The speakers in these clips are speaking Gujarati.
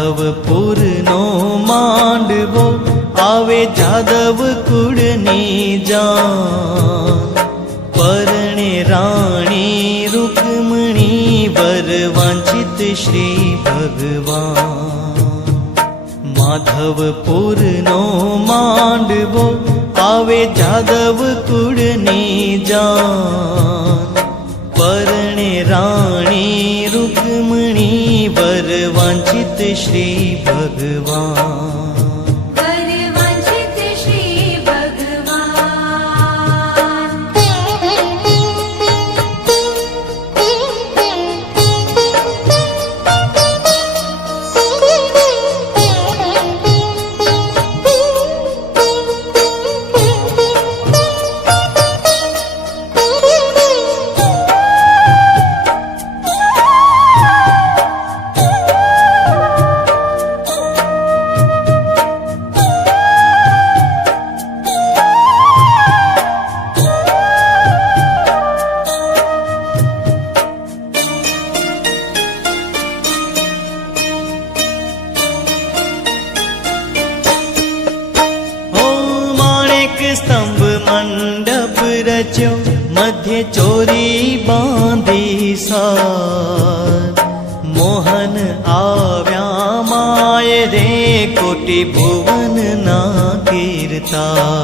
માધવપુરનો માંડવો આવે જાદવ કુળની જાન પરણે રાણી રૂકમણી વર વાંછિત શ્રી ભગવાન માધવપુરનો માંડવો આવે જાદવ કુળની જાન પરણે રાણી રૂકમણી વર વાંછિત શ્રી ભગવાન સ્તંભ મંડપ રચ્યો મધ્ય ચોરી બાંધી સાર મોહન આવ્યા માય રે કોટી ભુવન ના કીર્તાર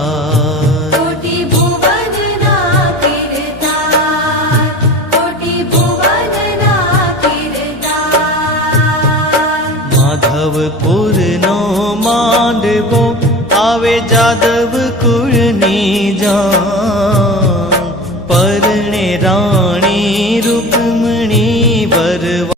માધવપુરનો માંડવો આવે જાદવ કુળની જાન પરણે રાણી રૂકમણી વર